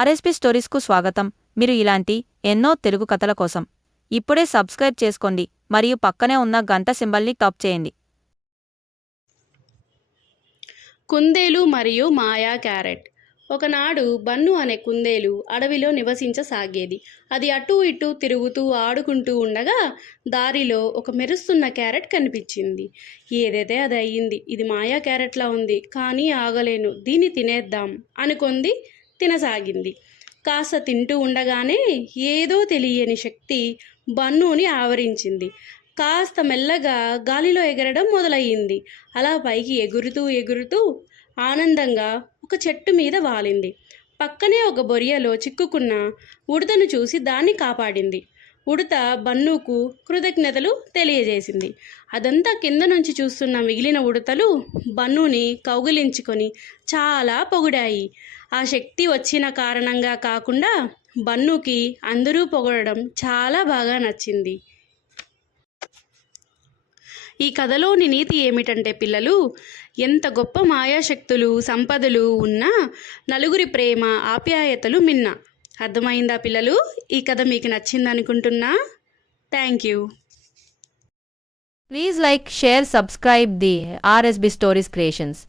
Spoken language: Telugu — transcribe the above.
ఆర్ఎస్పీ స్టోరీస్కు స్వాగతం. మీరు ఇలాంటి ఎన్నో తెలుగు కథల కోసం ఇప్పుడే సబ్స్క్రైబ్ చేసుకోండి మరియు పక్కనే ఉన్న గంట సింబల్ని టాప్ చేయండి. కుందేలు మరియు మాయా క్యారెట్. ఒకనాడు బన్ను అనే కుందేలు అడవిలో నివసించసాగేది. అది అటూ ఇటూ తిరుగుతూ ఆడుకుంటూ ఉండగా దారిలో ఒక మెరుస్తున్న క్యారెట్ కనిపించింది. ఏదైతే అది అయ్యింది, ఇది మాయా క్యారెట్లా ఉంది, కానీ ఆగలేను, దీన్ని తినేద్దాం అనుకుంది. తినసాగింది. కాస్త తింటూ ఉండగానే ఏదో తెలియని శక్తి బన్నుని ఆవరించింది. కాస్త మెల్లగా గాలిలో ఎగరడం మొదలయ్యింది. అలా పైకి ఎగురుతూ ఎగురుతూ ఆనందంగా ఒక చెట్టు మీద వాలింది. పక్కనే ఒక బొరియలో చిక్కుకున్న ఉడతను చూసి దాన్ని కాపాడింది. ఉడత బన్నుకు కృతజ్ఞతలు తెలియజేసింది. అదంతా కింద నుంచి చూస్తున్న మిగిలిన ఉడతలు బన్నుని కౌగిలించుకొని చాలా పొగిడాయి. ఆ శక్తి వచ్చిన కారణంగా కాకుండా బన్నుకి అందరూ పొగడడం చాలా బాగా నచ్చింది. ఈ కథలోని నీతి ఏమిటంటే పిల్లలు, ఎంత గొప్ప మాయాశక్తులు సంపదలు ఉన్నా నలుగురి ప్రేమ ఆప్యాయతలు మిన్న. అర్థమైందా పిల్లలు? ఈ కథ మీకు నచ్చిందనుకుంటున్నా. Thank you. Please like, share, subscribe the RSB stories creations.